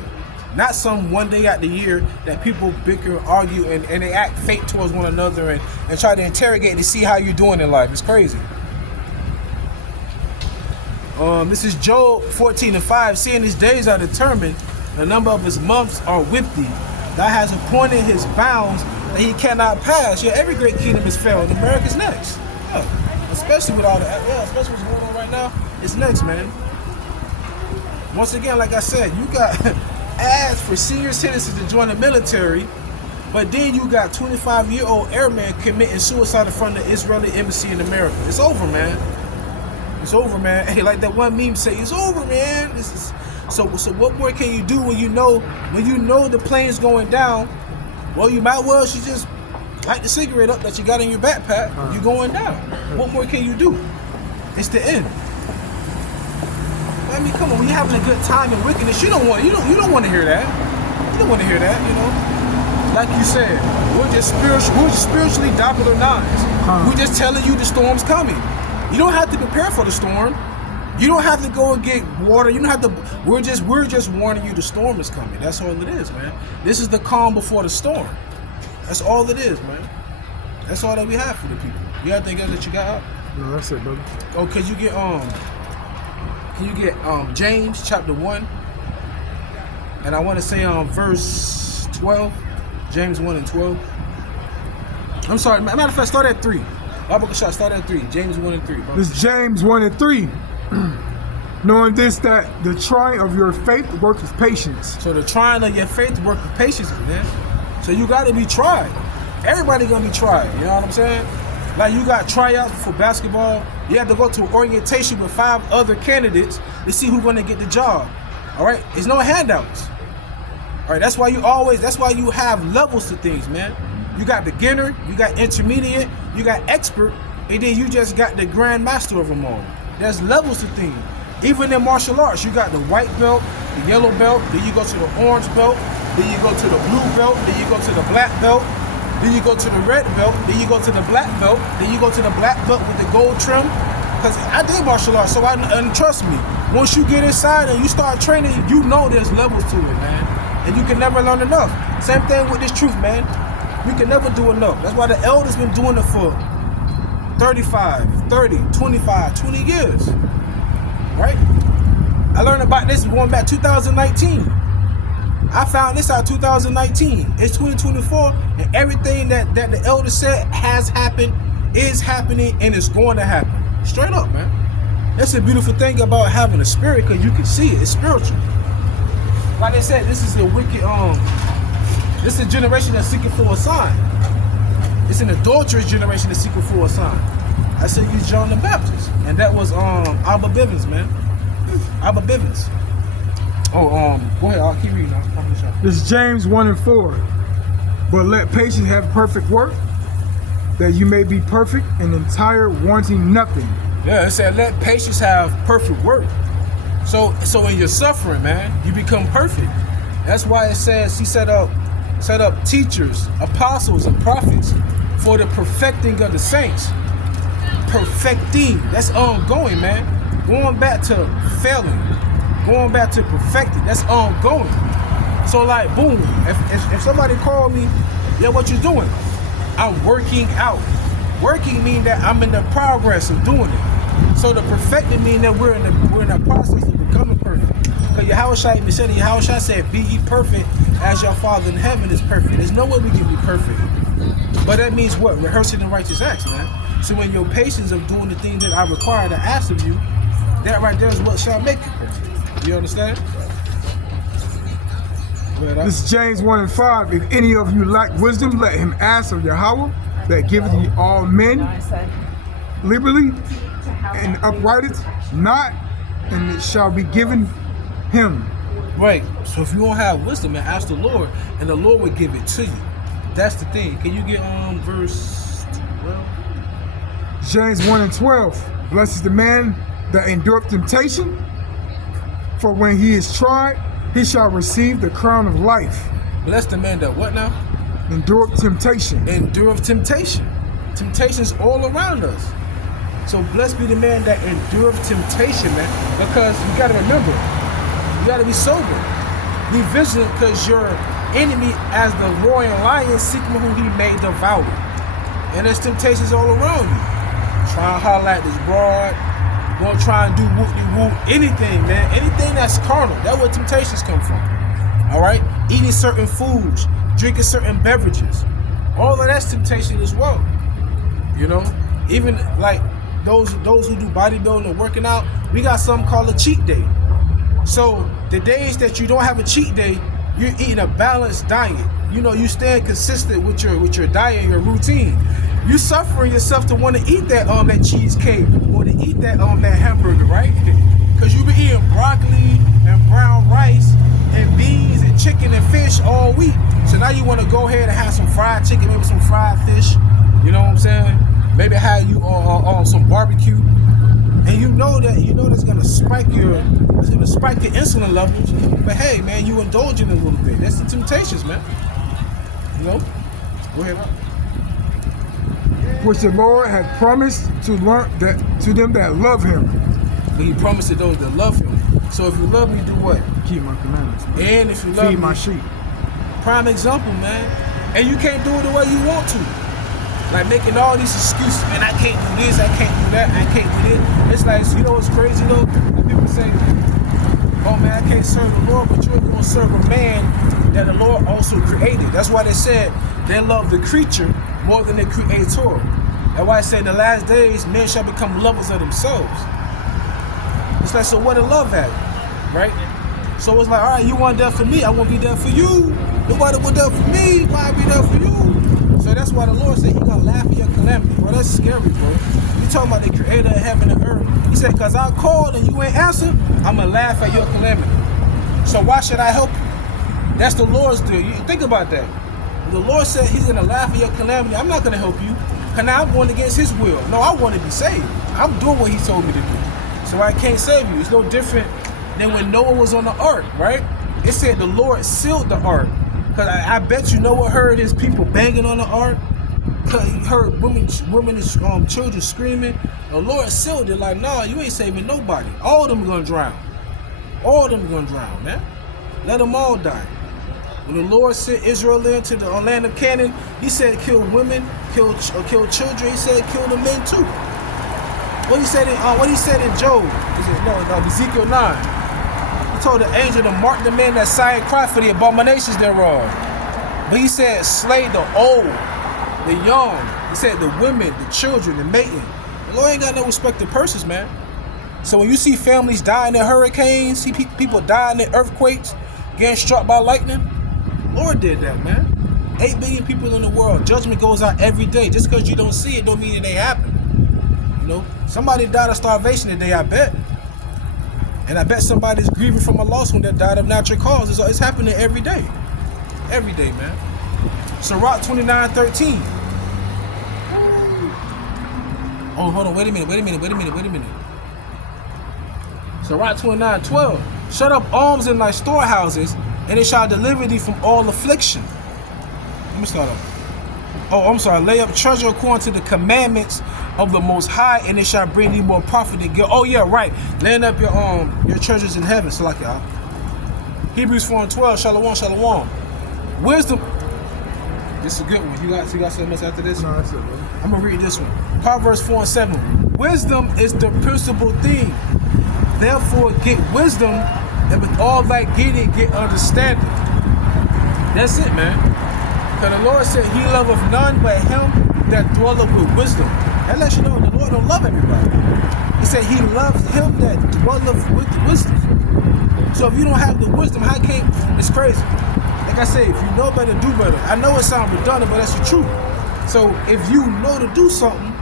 Not some one day out the year that people bicker, argue, and they act fake towards one another and try to interrogate to see how you're doing in life. It's crazy. This is Job 14:5. Seeing his days are determined, the number of his months are with thee. Thou hast appointed his bounds that he cannot pass. Yeah, every great kingdom is failed. America's next. Yeah. Especially with all the, especially what's going on right now. It's next, man. Once again, like I said, you got ads for senior citizens to join the military, but then you got 25-year-old airmen committing suicide in front of the Israeli embassy in America. It's over, man. It's over, man. Hey, like that one meme say, it's over, man. This is so what more can you do when you know the plane's going down? Well, you might well should just light the cigarette up that you got in your backpack. You're going down. What more can you do? It's the end. I mean, come on, when you're having a good time in wickedness, you don't want to hear that. You don't want to hear that, you know. Like you said, we're just spiritually Doppler nines. We're just telling you the storm's coming. You don't have to prepare for the storm. You don't have to go and get water. You don't have to. We're just warning you the storm is coming. That's all it is, man. This is the calm before the storm. That's all it is, man. That's all that we have for the people. You got anything else that you got out? No, that's it, brother. Oh, can you get James chapter 1? And I want to say verse 12. James 1 and 12. I'm sorry, matter of fact, start at 3. Bible shot, start at 3. James 1 and 3. Bro. This is James 1 and 3. Knowing this, that the trying of your faith works with patience. So the trying of your faith works with patience, man. So you got to be tried. Everybody gonna be tried. You know what I'm saying? Like you got tryouts for basketball. You have to go to orientation with 5 other candidates to see who's gonna get the job. All right? There's no handouts. All right? That's why you have levels to things, man. You got beginner, you got intermediate, you got expert, and then you just got the grand master of them all. There's levels to things. Even in martial arts, you got the white belt, the yellow belt, then you go to the orange belt, then you go to the blue belt, then you go to the black belt. Then you go to the red belt. Then you go to the black belt. Then you go to the black belt with the gold trim. Because I did martial arts, so and trust me, once you get inside and you start training, you know there's levels to it, man. And you can never learn enough. Same thing with this truth, man. We can never do enough. That's why the elders been doing it for 35, 30, 25, 20 years. Right? I learned about this going back 2019. I found this out 2019. It's 2024, and everything that the elders said has happened, is happening, and is going to happen. Straight up, man. That's a beautiful thing about having a spirit, because you can see it. It's spiritual. Like they said, this is a wicked, this is a generation that's seeking for a sign. It's an adulterous generation that's seeking for a sign. I said he's John the Baptist, and that was Abba Bivens, man. Abba Bivens. Oh, go ahead. I'll keep reading. This is James 1:4. But let patience have perfect work, that you may be perfect and entire, wanting nothing. Yeah, it said let patience have perfect work. So in your suffering, man, you become perfect. That's why it says he set up teachers, apostles, and prophets for the perfecting of the saints. Perfecting. That's ongoing, man. Going back to failing, going back to perfecting. That's ongoing. So like, boom. If somebody called me, yeah, what you doing? I'm working out. Working mean that I'm in the progress of doing it. So the perfecting mean that we're in the process of becoming perfect. Because Yahushua said, be ye perfect as your Father in heaven is perfect. There's no way we can be perfect. But that means what? Rehearsing the righteous acts, man. So in your patience of doing the things that I require to ask of you, that right there is what shall make you perfect. You understand? This is James 1:5. If any of you lack wisdom, let him ask of Yahweh, that giveth ye all men liberally and upriteth not, and it shall be given him. Right. So if you don't have wisdom, man, ask the Lord, and the Lord will give it to you. That's the thing. Can you get on verse 12? James 1:12. Blessed is the man that endureth temptation, for when he is tried, he shall receive the crown of life. Bless the man that what now? Endure temptation. Endure temptation. Temptation's all around us. So blessed be the man that endure temptation, man. Because you got to remember, you got to be sober. Be vigilant, because your enemy, as the roaring lion, seeking whom he may devour. And there's temptations all around you. Try and holler at this broad. Gonna try and do whoop-de-whoop, anything, man. Anything that's carnal. That's where temptations come from. All right? Eating certain foods, drinking certain beverages. All of that's temptation as well. You know? Even like those who do bodybuilding or working out, we got something called a cheat day. So the days that you don't have a cheat day, you're eating a balanced diet. You know, you staying consistent with your diet and your routine. You suffering yourself to want to eat that cheesecake or to eat that hamburger, right? Because you been eating broccoli and brown rice and beans and chicken and fish all week. So now you want to go ahead and have some fried chicken, maybe some fried fish. You know what I'm saying? Maybe have you some barbecue, and you know that's gonna spike your insulin levels. But hey, man, you indulging a little bit. That's the temptations, man. You know? Go ahead. Which the Lord had promised to them that love him. But he promised to those that love him. So if you love me, do what? Keep my commandments. Man. And if you love me, feed my sheep. Prime example, man. And you can't do it the way you want to. Like making all these excuses, man. I can't do this, I can't do that, I can't do this. It's like, you know what's crazy though? People say, oh man, I can't serve the Lord, but you're going to serve a man that the Lord also created. That's why they said they love the creature more than the creator. That's why I say in the last days, men shall become lovers of themselves. It's like, so where the love at, right? So it's like, all right, you want that for me, I won't be there for you. Nobody was there for me, why I be there for you? So that's why the Lord said he gonna laugh at your calamity. Bro, that's scary, bro. You talking about the creator of heaven and earth. He said, because I called and you ain't answered, I'm gonna laugh at your calamity. So why should I help you? That's the Lord's deal. You think about that. The Lord said he's gonna laugh at your calamity. I'm not gonna help you, because now I'm going against his will. No, I want to be saved. I'm doing what he told me to do. So I can't save you. It's no different than when Noah was on the ark, right? It said the Lord sealed the ark. Cause I bet you Noah heard his people banging on the ark. He heard women and children screaming. The Lord sealed it like, nah, you ain't saving nobody. All of them gonna drown. All of them gonna drown, man. Let them all die. When the Lord sent Israel into the land of Canaan, he said kill women, kill children. He said kill the men too. What he said in Job, Ezekiel 9. He told the angel to mark the men that sigh and cry for the abominations thereof. But he said slay the old, the young. He said the women, the children, the maiden. The Lord ain't got no respect to persons, man. So when you see families dying in hurricanes, see people dying in earthquakes, getting struck by lightning, Lord did that, man. 8 billion people in the world. Judgment goes out every day. Just because you don't see it don't mean it ain't happen. You know, somebody died of starvation today, I bet. And I bet somebody's grieving from a lost one that died of natural causes. It's happening every day. Every day, man. Sirach 29:13. Oh, hold on, wait a minute. Sirach 29:12. Shut up alms in thy storehouses, and it shall deliver thee from all affliction. Let me start off. Oh, I'm sorry. Lay up treasure according to the commandments of the Most High, and it shall bring thee more profit than guilt. Oh yeah, right. Laying up your treasures in heaven. So like y'all. Hebrews 4:12. Shalom. Wisdom. This is a good one. You got something else after this? No, that's it, bro. I'm gonna read this one. Proverbs 4:7. Wisdom is the principal thing. Therefore, get wisdom, and with all thy getting, get understanding. That's it, man. Because the Lord said, He loveth none but him that dwelleth with wisdom. That lets you know the Lord don't love everybody. He said He loves him that dwelleth with wisdom. So if you don't have the wisdom, how can it's crazy? Like I say, if you know better, do better. I know it sounds redundant, but that's the truth. So if you know to do something,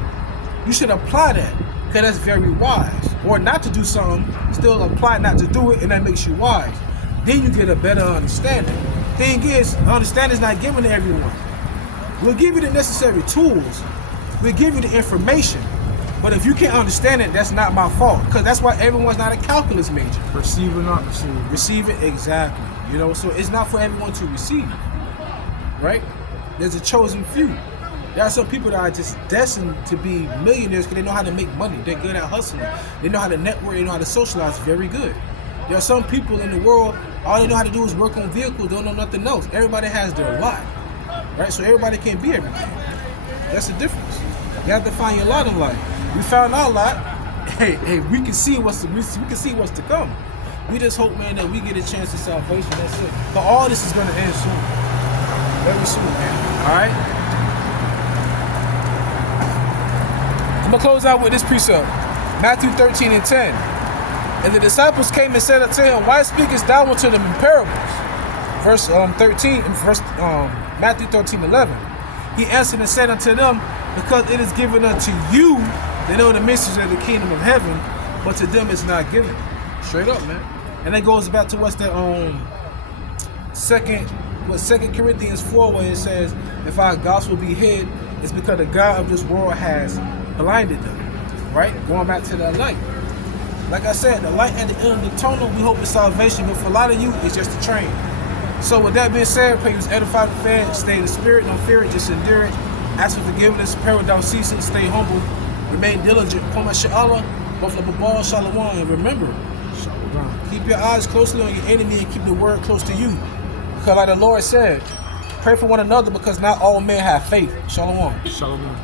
you should apply that. Because that's very wise. Or not to do something, still apply not to do it, and that makes you wise. Then you get a better understanding. Thing is, understanding is not given to everyone. We'll give you the necessary tools. We'll give you the information. But if you can't understand it, that's not my fault. Because that's why everyone's not a calculus major. Receive or not receive. Receive it, exactly. You know, so it's not for everyone to receive. Right? There's a chosen few. There are some people that are just destined to be millionaires because they know how to make money. They're good at hustling. They know how to network. They know how to socialize very good. There are some people in the world, all they know how to do is work on vehicles. They don't know nothing else. Everybody has their lot. Right? So everybody can't be everything. That's the difference. You have to find your lot in life. We found our lot. Hey, we can see what's to come. We just hope, man, that we get a chance at salvation. That's it. But all this is going to end soon. Very soon, man. All right? I'm going to close out with this precept. Matthew 13:10. And the disciples came and said unto him, Why speakest thou unto them in parables? Verse 13, Matthew 13:11. He answered and said unto them, Because it is given unto you to know the mysteries of the kingdom of heaven, but to them it's not given. Straight up, man. And that goes back to what's that 2 Corinthians 4, where it says, if our gospel be hid, it's because the God of this world has blinded them. Right? Going back to that light. Like I said, the light at the end of the tunnel, we hope is salvation, but for a lot of you, it's just a train. So with that being said, pray you was edified and fed, stay in the spirit, don't fear it, just endure it. Ask for forgiveness, pray without ceasing, stay humble, remain diligent, Poma Sha'Allah, both of the ball, Shalom, and remember, keep your eyes closely on your enemy and keep the word close to you. Because like the Lord said, pray for one another because not all men have faith. Shalom. Shalom.